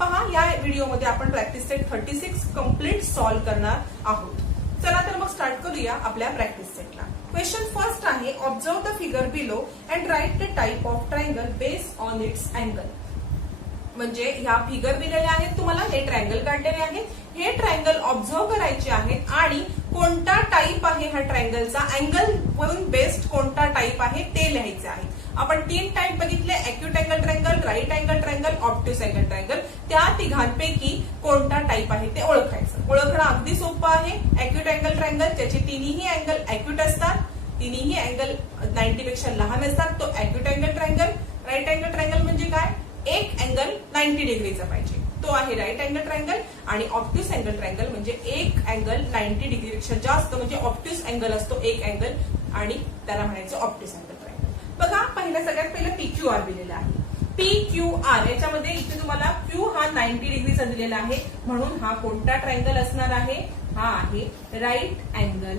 पहा, या व्हिडिओमध्ये आपण प्रॅक्टिस सेट 36 कम्प्लीट सॉल्व्ह करणार आहोत. चला तर मग स्टार्ट करूया आपल्या प्रॅक्टिस सेटला. क्वेश्चन फर्स्ट आहे, observe the figure below and write the type of triangle based on it's angle. म्हणजे ह्या फिगर दिलेल्या आहेत तुम्हाला, हे ट्रायंगल काढलेले आहेत. हे ट्रायंगल ऑब्झर्व करायचे आहेत आणि कोणता टाइप आहे ह्या ट्रायंगलचा, अँगल वरून बेस्ड कोणता टाइप आहे ते लिहायचे आहे. आपण 3 टाइप बघितले, acute angle triangle, right angle triangle, obtuse angle triangle. त्या तिघांपैकी कोणता टाइप आहे ते ओळखायचं. ओळखणं अगदी सोपं आहे. अॅक्यूट अँगल ट्रायंगल, त्याचे तिन्ही अँगल अॅक्यूट असतात, तिन्ही अँगल 90 पेक्षा लहान असतात, तो acute angle triangle. Right angle triangle म्हणजे काय, एक अँगल 90 डिग्रीचा पाहिजे, तो आहे राईट अँगल ट्रायंगल. आणि ऑब्ट्यूस अँगल ट्रायंगल म्हणजे एक अँगल 90 डिग्रीपेक्षा जास्त, म्हणजे ऑब्ट्यूस अँगल असतो एक अँगल, आणि त्याला म्हणायचं ऑब्ट्यूस अँगल ट्रायंगल. बघा, सगळ्यात पहिलं PQR दिलेलं आहे. PQR याच्यामध्ये इथे तुम्हाला Q हा 90 डिग्रीचा दिलेला आहे, म्हणून हा कोणता ट्रायंगल असणार आहे, हा आहे राईट अँगल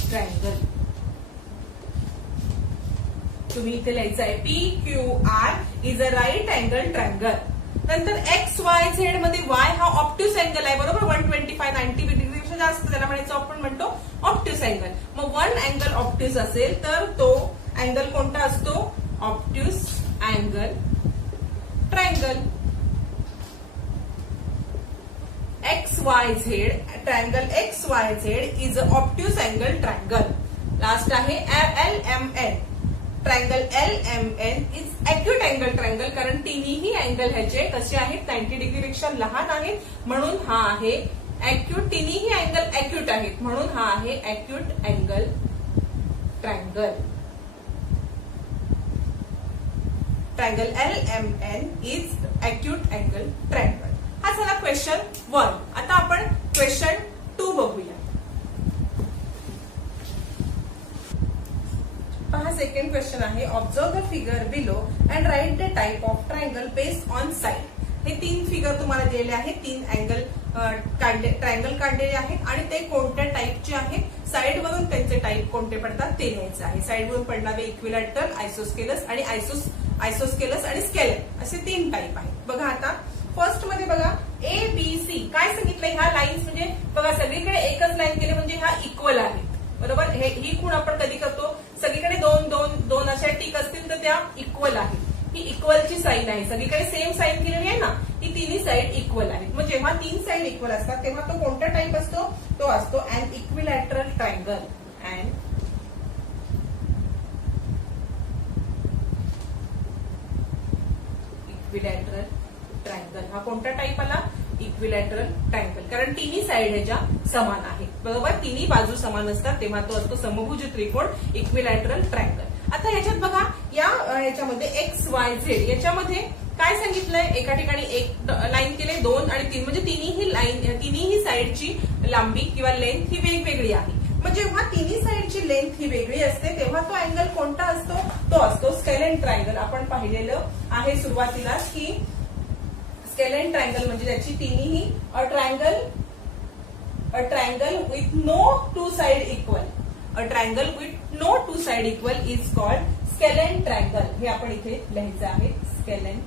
ट्रायंगल. तुम्ही इथे लिहायचं आहे PQR is a right angle triangle. नंतर XYZ मध्ये Y हा ऑब्ट्यूस अँगल आहे, बरोबर, 125 90 डिग्रीपेक्षा जास्त, त्याला म्हणायचं आपण म्हणतो ऑब्ट्यूस अँगल. मग वन अँगल ऑब्ट्यूस असेल तर तो अँगल कोणता असतो, obtuse angle triangle. XYZ triangle XYZ is a obtuse angle triangle. Last आहे LMN triangle LMN is acute angle triangle, कारण तिन्ही अँगल ह्याचे कसे आहेत, 90 डिग्रीपेक्षा लहान आहेत, म्हणून हा आहे अॅक्यूट. तिन्ही अँगल अॅक्यूट आहेत, म्हणून हा आहे acute angle triangle. Triangle LMN is acute angle triangle. हा झाला क्वेश्चन 1. आता आपण क्वेश्चन 2 बघूया. पहा, सेकंड क्वेश्चन आहे, observe the figure below and write the type of triangle based on side. हे 3 फिगर तुम्हाला दिलेले आहेत, 3 अँगल ट्रायंगल काढलेले आहेत आणि ते कोणत्या टाइपचे आहेत, साइड वरून त्यांचे टाइप कोणते पडतात ते लिहायचे आहे. साइड वरून पडणारे इक्विलॅटरल, आयसोस्केलस आणि आयसोस्केलस आणि स्केलर असे 3 टाइप आहेत. बघा, आता फर्स्ट मध्ये बघा, ABC काय सांगितलं, ह्या लाईन्स म्हणजे बघा सगळीकडे एकच लाईन केली म्हणजे ह्या इक्वल आहेत, बरोबर. ही खूण आपण कधी करतो, सगळीकडे 2 2 2 अशा टिक असतील तर त्या इक्वल आहेत. ही इक्वलची साईन आहे, सगळीकडे सेम साईन केलेली आहे ना, ही तिन्ही साईड इक्वल आहेत. मग जेव्हा 3 साईड इक्वल असतात तेव्हा तो कोणता टाइप असतो, तो असतो and equilateral triangle. And equilateral triangle हा कोणता टाइप आला, इक्विलॅटरल ट्रायंगल, कारण तिन्ही साइड ह्याच्या समान आहेत, बरोबर. तिन्ही बाजू समान असतात तेव्हा तो असतो समभुज त्रिकोण, इक्विलॅटरल ट्रायंगल. आता ह्याच्यात बघा, याच्यामध्ये XYZ याच्यामध्ये काय सांगितलंय, एका ठिकाणी एक लाईन केले, 2 आणि 3 म्हणजे तिन्ही साइडची लांबी किंवा लेंथ ही वेगवेगळी आहे. म्हणजे जेव्हा तिन्ही साइडची लेंथ ही वेगळी असते तेव्हा तो अँगल कोणता असतो, तो असतो स्केलेन ट्रायंगल. आपण पाहिलेलं आहे सुरुवातीला की स्केलेन ट्रायंगल म्हणजे त्याची तिन्ही a triangle with no 2 side equal. A triangle with no 2 side equal is called scalene triangle. हे आपण इथे लिहायचं आहे, स्केलेन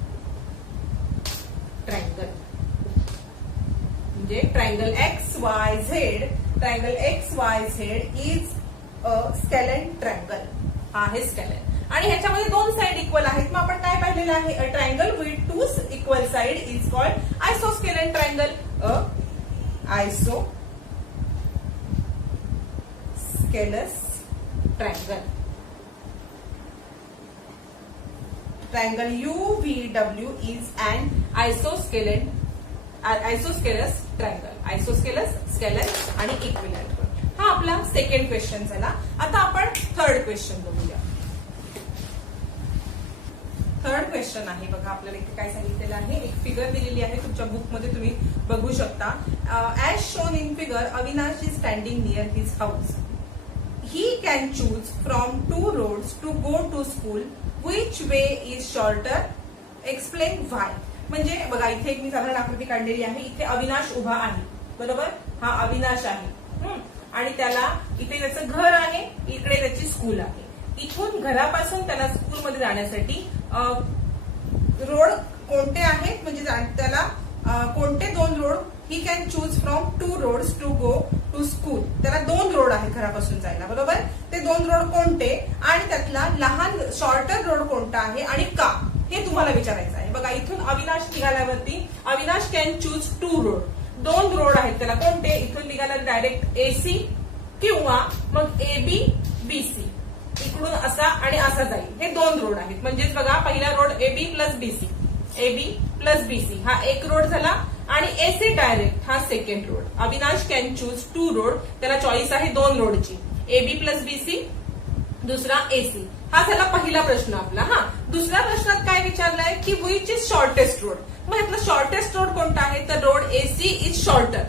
ट्रायंगल. म्हणजे triangle XYZ is a scalene triangle, हा आहे स्केलेन. आणि ह्याच्यामध्ये 2 साइड इक्वल आहेत. मग आपण काय पाहिलेलं आहे, a triangle with 2 equal side is called isosceles triangle. Isosceles triangle. Triangle UVW is an isosceles triangle. Isosceles, scalene आणि इक्विलॅटरल. हा आपला सेकंड क्वेश्चन झाला. आता आपण थर्ड क्वेश्चन बघूया. थर्ड क्वेश्चन आहे, बघा आपल्याला इथे काय सांगितलेलं आहे, एक फिगर दिलेली आहे, तुमच्या बुकमध्ये तुम्ही बघू शकता. As shown in figure, Avinash is standing near his house. He can choose from 2 roads to go to school. Which way is shorter, explain why. म्हणजे बघा, इथे एक मी साधारण आकृती काढलेली आहे. इथे अविनाश उभा आहे, बरोबर, हा अविनाश आहे आणि त्याला इथे त्याचं घर आहे, इकडे त्याची स्कूल आहे. इथून घरापासून त्याला स्कूलमध्ये जाण्यासाठी रोड कोणते आहेत म्हणजे त्याला कोणते 2 road he can choose from 2 roads to go to school. त्याला 2 रोड आहेत घरापासून जायला, बरोबर. ते 2 रोड कोणते आणि त्यातला लहान शॉर्टर रोड कोणता आहे आणि का, हे तुम्हाला विचारायचं आहे. बघा इथून अविनाश निघाल्यावरती Avinash can choose 2 road. 2 road आहेत त्याला कोणते, इथून निघाला डायरेक्ट AC किंवा मग AB BC, इकडून असा आणि असा जाईल. हे 2 रोड आहेत. म्हणजेच बघा पहिला रोड AB प्लस BC हा एक रोड झाला आणि AC डायरेक्ट हा second road. Avinash can choose 2 road, त्याला चॉईस आहे 2 रोडची, AB प्लस BC, दुसरा AC. हा झाला पहिला प्रश्न आपला. हा दुसऱ्या प्रश्नात काय विचारलाय की विच इज शॉर्टेस्ट रोड. मग यातला शॉर्टेस्ट रोड कोणता आहे तर रोड AC इज शॉर्टर.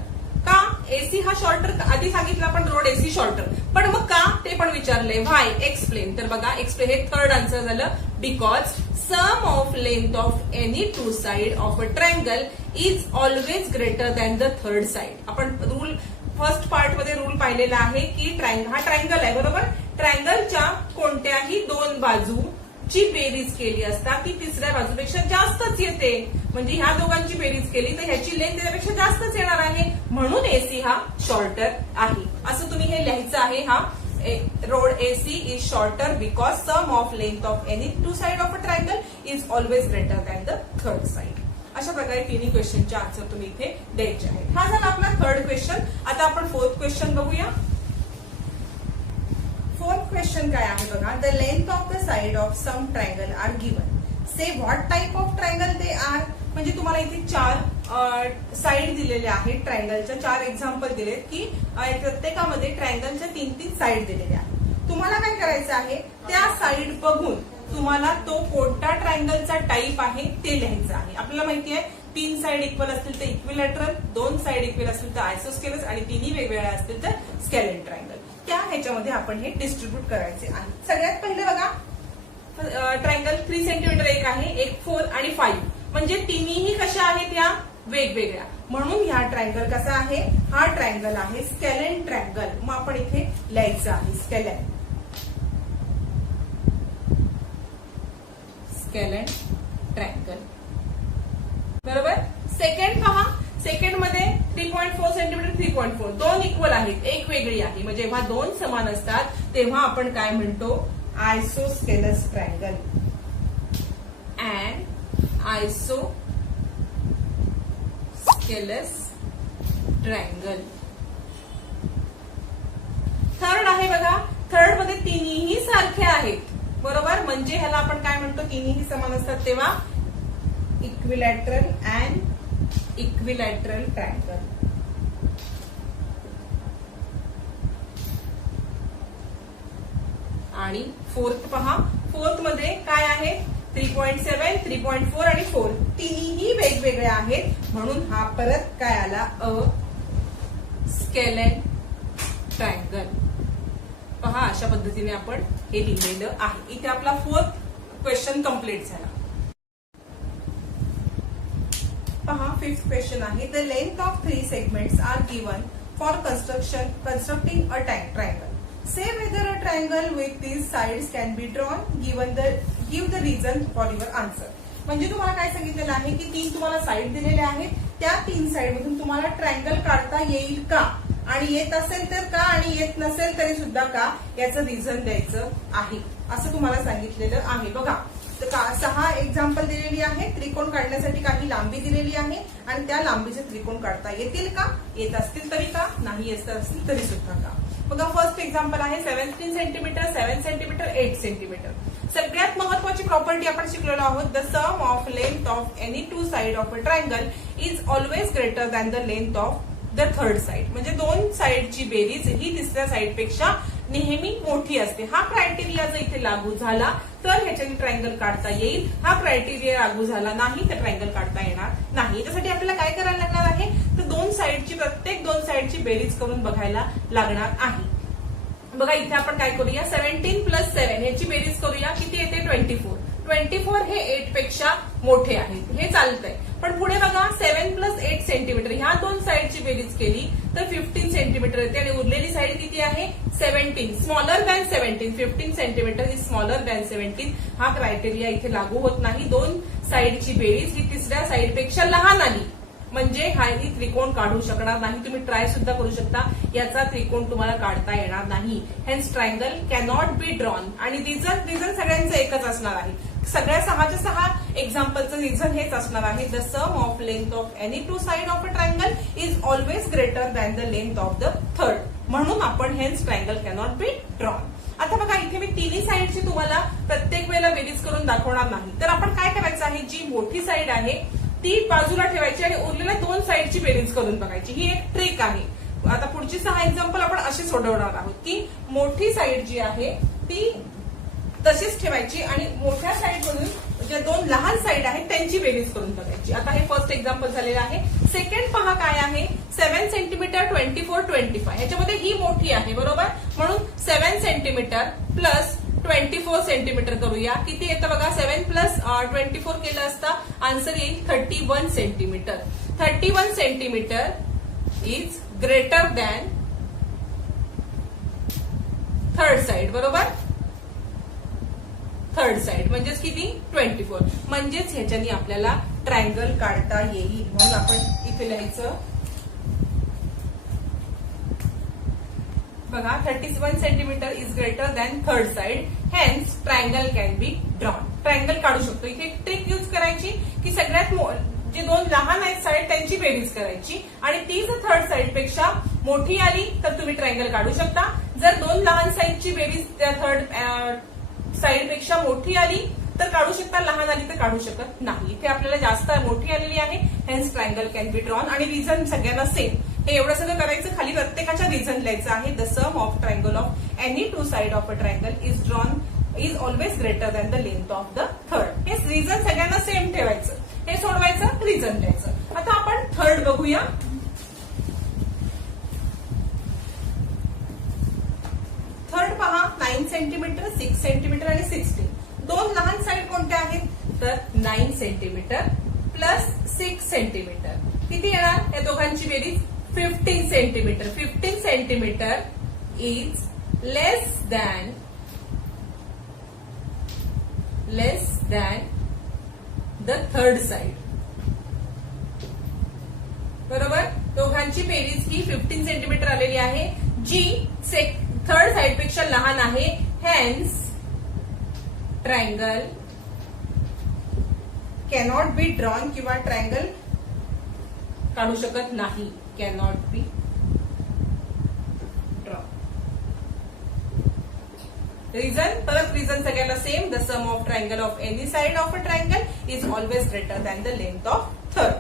का AC हा शॉर्टर, आधी सांगितलं आपण रोड AC शॉर्टर, पण मग का ते पण विचारले. Why, explain. तर बघा एक्सप्लेन हे थर्ड आन्सर झालं. Because sum of length of any 2 side of a triangle is always greater than the third side. आपण रूल फर्स्ट पार्ट मध्ये रूल पाहिलेला आहे की हा ट्रायंगल आहे, बरोबर. ट्रायंगलच्या कोणत्याही 2 बाजूची बेरीज केली असता ती तिसऱ्या बाजूपेक्षा जास्तच येते. म्हणजे ह्या दोघांची बेरीज केली तर ह्याची लेंथ त्याच्यापेक्षा जास्तच येणार आहे, म्हणून AC हा शॉर्टर आहे. असं तुम्ही हे लिहायचं आहे. हा road AC is shorter because sum of length of any 2 side of a triangle is always greater than the third side. अशा प्रकारे तिन्ही क्वेश्चनचे आन्सर तुम्ही इथे द्यायचे आहेत. हा झाला आपला थर्ड क्वेश्चन. आता आपण फोर्थ क्वेश्चन बघूया. फोर्थ क्वेश्चन काय आहे बघा. The length of the side of some triangle are given. Say what type of triangle they are. म्हणजे तुम्हाला इथे 4 साइड दिलेल्या आहेत ट्रायंगलच्या. 4 एक्झाम्पल दिलेत की प्रत्येकामध्ये ट्रायंगलच्या 3-3 साइड दिलेल्या आहेत. तुम्हाला काय करायचं आहे, त्या साइड बघून तुम्हाला तो कोणता ट्रायंगलचा टाईप आहे ते लिहायचं आहे. आपल्याला माहिती आहे 3 साइड इक्वल असतील तर इक्विलॅटरल, 2 साइड इक्वल असतील तर आयसोस्केलस आणि तिन्ही वेगवेगळ्या असतील तर स्केलेन ट्रायंगल. त्या ह्याच्यामध्ये आपण हे डिस्ट्रीब्यूट करायचे आहे. सगळ्यात पहिले बघा ट्रायंगल 3 सेंटीमीटर एक आहे, एक 4 आणि 5. म्हणजे तिन्ही कशा आहेत या वेगवेगळ्या, म्हणून ह्या ट्रायंगल कसा आहे, हा ट्रायंगल आहे स्केलेन ट्रायंगल. मग आपण इथे लिहायचं आहे स्केलेन ट्रायंगल, बरोबर. सेकंड पहा, सेकंड मध्ये 3.4 सेंटीमीटर 3.4 2 इक्वल आहेत, एक वेगळी आहे. म्हणजे जेव्हा 2 समान असतात तेव्हा आपण काय म्हणतो, isosceles triangle. And isosceles triangle. Third आहे बघा, थर्ड मध्ये तिन्ही सारखे आहेत, बरोबर. म्हणजे ह्याला आपण काय म्हणतो, तिन्ही समान असतात तेव्हा इक्विलॅटरल अँड इक्विलॅटरल ट्रायंगल. आणि फोर्थ पहा, फोर्थ मध्ये काय आहे 3.7 3.4 आणि 4 तिन्ही वेगवेगळ्या आहेत, म्हणून हा परत काय आला, अ स्केलेन ट्रायंगल. पहा अशा पद्धतीने आपण हे लिहिलेलं आहे. इथे आपला फोर्थ क्वेश्चन कंप्लीट झाला. पहा फिफ्थ क्वेश्चन आहे. The length of 3 segments are given for constructing a triangle. Say whether a triangle with these sides can be drawn. Give the reason for your answer. म्हणजे तुम्हाला काय सांगितलेलं आहे की 3 तुम्हाला साइड दिलेल्या आहेत, त्या 3 साइड मधून तुम्हाला ट्रायंगल काढता येईल का, आणि येत असेल तर का, आणि येत नसेल तरी सुद्धा का, याचं रिझन द्यायचं आहे, असं तुम्हाला सांगितलेलं आहे. बघा 6 एक्झाम्पल दिलेली आहे. त्रिकोण काढण्यासाठी काही लांबी दिलेली आहे आणि त्या लांबीचे त्रिकोण काढता येतील का, येत असतील तरी का, नाही येत असतील तरी सुद्धा का. बघा फर्स्ट एक्झाम्पल आहे 17 सेंटीमीटर 7 सेंटीमीटर 8 सेंटीमीटर. सगळ्यात महत्वाची प्रॉपर्टी आपण शिकलेलो आहोत. The sum of length of any 2 side of a triangle is always greater than the length of the third side. म्हणजे 2 साइडची बेरीज ही तिसऱ्या साइड पेक्षा नेहमी मोठी असते. हा क्रायटेरिया जर इथे लागू झाला तर ह्याच्याने ट्रायंगल काढता येईल. हा क्रायटेरिया लागू झाला नाही तर ट्रायंगल काढता येणार नाही. त्यासाठी आपल्याला काय करायला लागणार आहे, तर 2 साइडची प्रत्येक 2 साइडची बेरीज करून बघायला लागणार आहे. बघा इथे आपण काय करूया, 17 प्लस 7 याची बेरीज करूया, किती येते 24. 24 हे 8 पेक्षा मोठे आहेत, हे चालतंय. पण पुढे बघा 7 प्लस 8 सेंटीमीटर ह्या दोन साईडची बेरीज केली तर 15 सेंटीमीटर येते आणि उरलेली साईड किती आहे 17, smaller than 17. 15 centimetre is smaller than 17. हा क्रायटेरिया इथे लागू होत नाही. दोन साईडची बेरीज ही तिसऱ्या साईडपेक्षा लहान आली म्हणजे हा ही त्रिकोण काढू शकणार नाही. तुम्ही ट्राय सुद्धा करू शकता, याचा त्रिकोण तुम्हाला काढता येणार नाही. Hence triangle cannot be drawn. आणि रिझन सगळ्यांचं एकच असणार आहे. सगळ्या 6च्या 6 एक्झाम्पलचं रिझन हेच असणार आहे. The sum of length of any two side of a triangle is always greater than the length of the third. म्हणून आपण hence triangle cannot be drawn. आता बघा इथे मी तिन्ही साईडची तुम्हाला प्रत्येक वेळेला बेरीज करून दाखवणार नाही. तर आपण काय करायचं आहे, जी मोठी साईड आहे ती बाजूला ठेवायची आणि उरलेल्या दोन साईडची बेरीज करून बघायची. ही एक ट्रिक आहे. आता पुढची 6 एक्झाम्पल आपण अशी सोडवणार आहोत की मोठी साईड जी आहे ती तशीच ठेवायची आणि मोठ्या साईड मधून ज्या दोन लहान साईड आहेत त्यांची बेरीज करून बघायची. आता हे फर्स्ट एक्झाम्पल झालेलं आहे. सेकंड पहा काय आहे, 7 सेंटीमीटर 24, 25. ह्याच्यामध्ये ही मोठी आहे बरोबर, म्हणून 7 सेंटीमीटर प्लस 24 सेंटीमीटर करूया. किती येतं बघा, 7 प्लस 24 केलं असता आन्सर येईल 31 centimetre. 31 centimetre is greater than third side बरोबर. थर्ड साइड म्हणजेच किती 24. म्हणजेच ह्याच्यानी आपल्याला ट्रायंगल काढता येईल. म्हणून आपण इथे लिहायचं बघा 31 centimetre is greater than third side, hence triangle can be drawn. Triangle काढू शकतो. इथे एक ट्रिक यूज करायची की सगळ्यात जे दोन लहान आहेत साईड त्यांची बेरीज करायची आणि ती जर थर्ड साइड पेक्षा मोठी आली तर तुम्ही ट्रायंगल काढू शकता. जर दोन लहान साईडची बेरीज त्या थर्ड साइड पेक्षा मोठी आली तर काढू शकता, लहान आली तर काढू शकत नाही. इथे आपल्याला जास्त मोठी आलेली आहे, hence triangle can be drawn. आणि रिझन सगळ्यांना सेम. हे एवढं सगळं करायचं, खाली प्रत्येकाच्या रिझन लिहायचं आहे. The sum of triangle of any two side of a triangle is drawn is always greater than the length of the third. हे रिझन सगळ्यांना सेम ठेवायचं, हे सोडवायचं, रिझन लिहायचं. आता आपण थर्ड बघूया. थर्ड पहा 9 सेंटीमीटर 6 सेंटीमीटर आणि 16. दोन लहान साईड कोणत्या आहेत तर 9 सेंटीमीटर प्लस 6 सेंटीमीटर किती येणार, या दोघांची बेरीज 15 centimetre. 15 centimetre is less than the third side बरोबर. दोघांची बेरीज ही 15 सेंटीमीटर आलेली आहे जी थर्ड साइड पेक्षा लहान आहे. Hence triangle cannot be drawn किंवा ट्रायंगल काढू शकत नाही. Cannot be drawn. रिझन परत रिझन सगळ्यांना same. The sum of triangle of any side of a triangle is always greater than the length of third.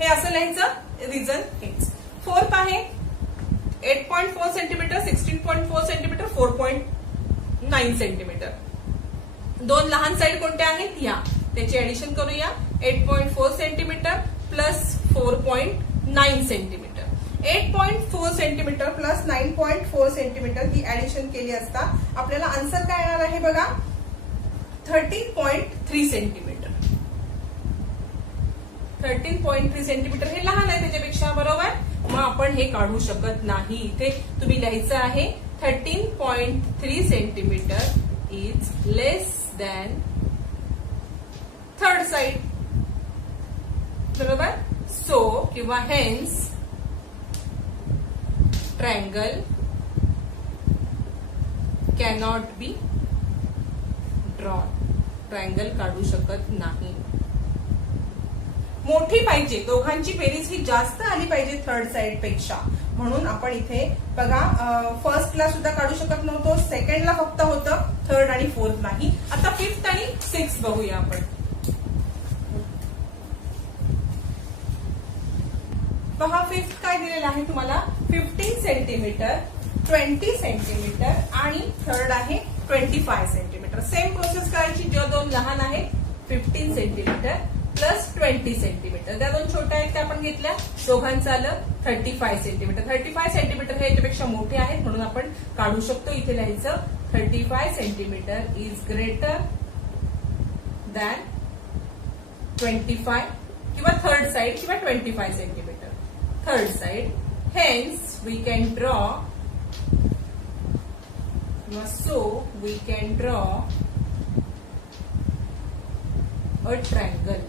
हे असं लिहायचं, रिझन हेच. फोर्थ आहे 8.4 सेंटीमीटर 16.4 सेंटीमीटर 4.9 सेंटीमीटर. दोन लहान साइड कोणत्या आहेत ह्या, त्याची ऍडिशन करूया. 8.4 centimetre plus 4.9 centimetre. 8.4 centimetre plus 9.4 centimetre ही ऍडिशन केली असता आपल्याला आन्सर काय येणार आहे बघा 13.3 सेंटीमीटर. 13.3 सेंटीमीटर हे लहान आहे त्याच्यापेक्षा बरोबर. मग आपण हे काढू शकत नाही. इथे तुम्ही लिहायचं आहे 13.3 centimetre is less than third side बरोबर. सो किंवा hence triangle cannot be drawn. Triangle काढू शकत नाही. मोठी पाहिजे, दोघांची बेरीज ही जास्त आली पाहिजे थर्ड साइड पेक्षा. म्हणून आपण इथे बघा फर्स्टला सुद्धा काढू शकत नव्हतो, सेकंडला फक्त होतं, थर्ड आणि फोर्थ नाही. आता फिफ्थ आणि सिक्स्थ बघूया आपण. पहा फिफ्थ काय दिलेलं आहे तुम्हाला 15 सेंटीमीटर 20 सेंटीमीटर आणि थर्ड आहे 25 सेंटीमीटर. सेम प्रोसेस करायची. जे दोन लहान आहेत 15 सेंटीमीटर प्लस 20 सेंटीमीटर. त्या दोन छोट्या आहेत त्या आपण घेतल्या, दोघांचं आलं 35 सेंटीमीटर. 35 सेंटीमीटर हे याच्यापेक्षा मोठे आहेत म्हणून आपण काढू शकतो. इथे लिहायचं 35 सेंटीमीटर इज ग्रेटर दॅन 25 किंवा थर्ड साइड किंवा 25 centimetre. Third side. Hence we can draw, so we can draw a triangle.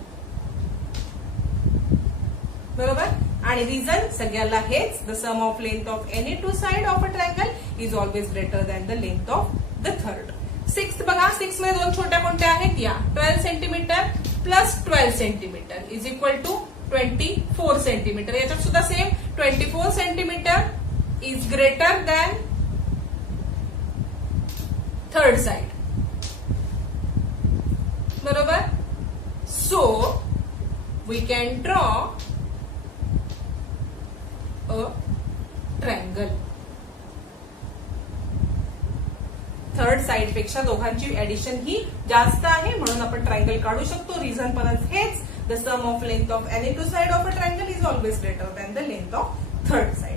बरोबर. आणि रिझन सगळ्याला हेच, the sum of length of any two side of a triangle is always greater than the length of the third. Sixth बघा, six मध्ये दोन छोट्या कोणत्या आहेत या, 12 centimetre plus 12 centimetre is equal to 24 centimetre. याच्यात सुद्धा same 24 centimetre is greater than third side. बरोबर. So we can draw a triangle. Third side पेक्षा दोघांची ऍडिशन ही जास्त आहे म्हणून आपण ट्रायंगल काढू शकतो. रिझन पण हेच, the sum of length of any two side of a triangle is always greater than the length of third side.